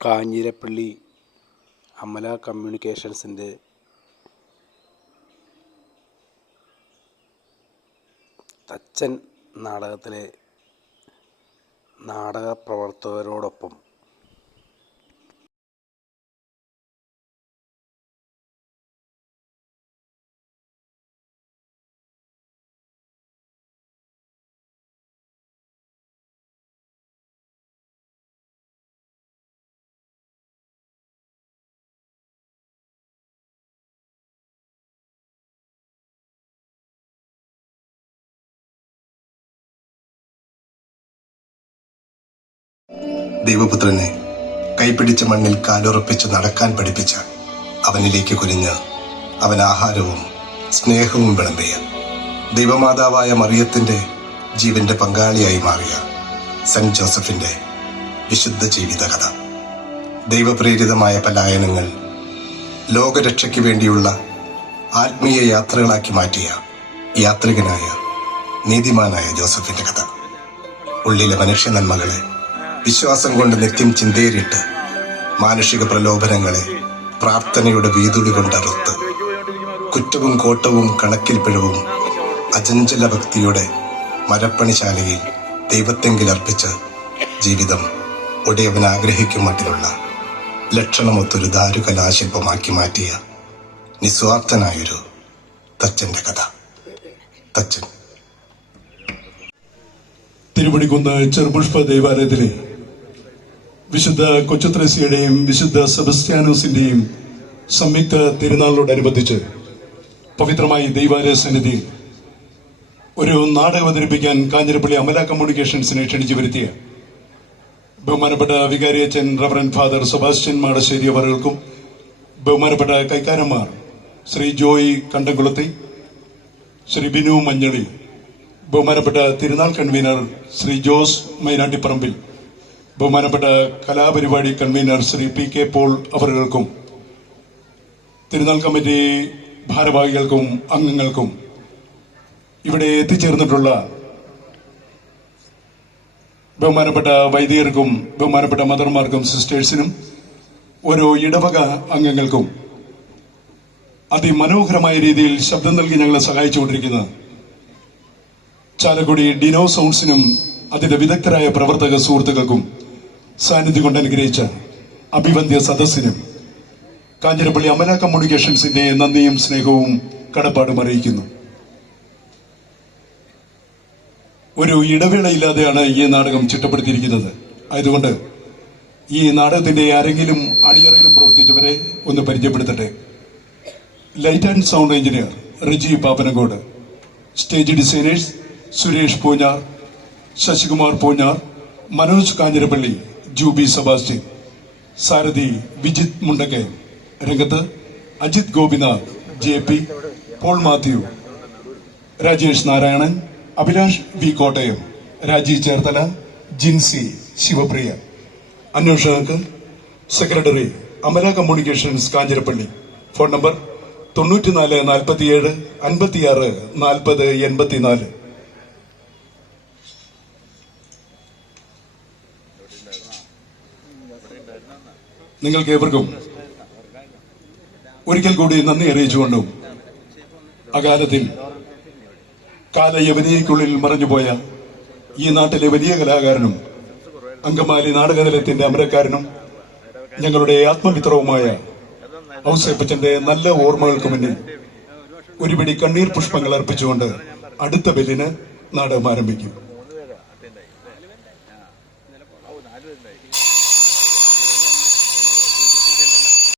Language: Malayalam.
കാഞ്ഞിരപ്പള്ളി അമല കമ്മ്യൂണിക്കേഷൻസിന്റെ തച്ചൻ നാടകത്തിലെ നാടകപ്രവർത്തകരോടൊപ്പം ദൈവപുത്രനെ കൈപിടിച്ച മണ്ണിൽ കാലുറപ്പിച്ച് നടക്കാൻ പഠിപ്പിച്ച അവനിലേക്ക് കുനിഞ്ഞ് അവൻ ആഹാരവും സ്നേഹവും വിളമ്പിയ. ദൈവമാതാവായ മറിയത്തിന്റെ ജീവന്റെ പങ്കാളിയായി മാറിയ സെന്റ് ജോസഫിന്റെ വിശുദ്ധ ജീവിതകഥ ദൈവപ്രേരിതമായ പലായനങ്ങൾ ലോകരക്ഷയ്ക്ക് വേണ്ടിയുള്ള ആത്മീയ യാത്രകളാക്കി മാറ്റിയ യാത്രികനായ നീതിമാനായ ജോസഫിന്റെ കഥ. ഉള്ളിലെ മനുഷ്യ നന്മകളെ വിശ്വാസം കൊണ്ട് നിത്യം ചിന്തയിലിട്ട് മാനുഷിക പ്രലോഭനങ്ങളെ പ്രാർത്ഥനയുടെ വീതുളി കൊണ്ടറുത്ത് കുറ്റവും കോട്ടവും കണക്കിൽ പിഴവും അചഞ്ചല ഭക്തിയുടെ മരപ്പണിശാലയിൽ ദൈവത്തെങ്കിൽ അർപ്പിച്ച് ജീവിതം ഉടയവൻ ആഗ്രഹിക്കും മട്ടിലുള്ള ലക്ഷണമൊത്തൊരു ദാരുകലാശില്പമാക്കി മാറ്റിയ നിസ്വാർത്ഥനായൊരു തച്ചന്റെ കഥ. തച്ചൻ. തിരുവടിക്കുന്ന് ചെറുപുഷ്പ ദേവാലയത്തിലെ വിശുദ്ധ കൊച്ചുത്രേസ്യയുടെയും വിശുദ്ധ സെബസ്ത്യാനോസിന്റെയും സംയുക്ത തിരുനാളിനോടനുബന്ധിച്ച് പവിത്രമായി ദൈവാലയ സന്നിധി ഒരു നാടകം അവതരിപ്പിക്കാൻ കാഞ്ഞിരപ്പള്ളി അമല കമ്മ്യൂണിക്കേഷൻസിനെ ക്ഷണിച്ചു വരുത്തിയ ബഹുമാനപ്പെട്ട വികാരി അച്ഛൻ റവറൻ ഫാദർ സെബാസ്റ്റ്യൻ മാടശ്ശേരി അവറുകൾക്കും ബഹുമാനപ്പെട്ട കൈക്കാരന്മാർ ശ്രീ ജോയി കണ്ടംകുളത്തി ശ്രീ ബിനു മഞ്ഞളി ബഹുമാനപ്പെട്ട തിരുനാൾ കൺവീനർ ശ്രീ ജോസ് മൈനാട്ടിപ്പറമ്പിൽ ബഹുമാനപ്പെട്ട കലാപരിപാടി convener Shri P K Paul അവരുകൾക്കും തിരുനാൾ കമ്മിറ്റി ഭാരവാഹികൾക്കും അംഗങ്ങൾക്കും ഇവിടെ എത്തിച്ചേർന്നിട്ടുള്ള ബഹുമാനപ്പെട്ട വൈദികർക്കും ബഹുമാനപ്പെട്ട മദർമാർക്കും സിസ്റ്റേഴ്സിനും ഓരോ ഇടവക അംഗങ്ങൾക്കും അതിമനോഹരമായ രീതിയിൽ ശബ്ദം നൽകി ഞങ്ങളെ സഹായിച്ചുകൊണ്ടിരിക്കുന്ന ചാലക്കുടി ഡിനോ സൗണ്ട്സിനും അതിന്റെ വിദഗ്ധരായ പ്രവർത്തക സുഹൃത്തുക്കൾക്കും സാന്നിധ്യം കൊണ്ട് അനുഗ്രഹിച്ച അഭിവന്ധ്യ സദസ്സിനും കാഞ്ഞിരപ്പള്ളി അമല കമ്മ്യൂണിക്കേഷൻസിന്റെ നന്ദിയും സ്നേഹവും കടപ്പാടും അറിയിക്കുന്നു. ഒരു ഇടവേളയില്ലാതെയാണ് ഈ നാടകം ചിട്ടപ്പെടുത്തിയിരിക്കുന്നത്. ആയതുകൊണ്ട് ഈ നാടകത്തിന്റെ ആരെങ്കിലും അണിയറയിലും പ്രവർത്തിച്ചവരെ ഒന്ന് പരിചയപ്പെടുത്തട്ടെ. Light and sound engineer Riji Pappanamcode stage designers Suresh Poonjar Sasikumar Poonjar Manoj Kanjirappally Jubi Sebastian സാരഥി വിജിത് മുണ്ടക്കയം രംഗത്ത് Ajith Gopinath J P Paul Mathew Rajesh Narayanan Abhilash V Kottayam Rajeev Cherthala Jincy Sivapriya. അന്വേഷകർക്ക് secretary Amala communications Kanjirappally. Phone number തൊണ്ണൂറ്റിനാല് നാൽപ്പത്തിയേഴ് അൻപത്തിയാറ് നാൽപ്പത് എൺപത്തിനാല്. നിങ്ങൾക്ക് ഏവർക്കും ഒരിക്കൽ കൂടി നന്ദി അറിയിച്ചുകൊണ്ടും അകാലത്തിൽ കാലയവനിയയ്ക്കുള്ളിൽ മറഞ്ഞുപോയ ഈ നാട്ടിലെ വലിയ കലാകാരനും അങ്കമാലി നാടകനിലയത്തിന്റെ അമരക്കാരനും ഞങ്ങളുടെ ആത്മമിത്രവുമായ ഔസേപ്പച്ചന്റെ നല്ല ഓർമ്മകൾക്ക് മുന്നിൽ ഒരുപിടി കണ്ണീർ പുഷ്പങ്ങൾ അർപ്പിച്ചുകൊണ്ട് അടുത്ത ബെല്ലിന് നാടകം ആരംഭിക്കും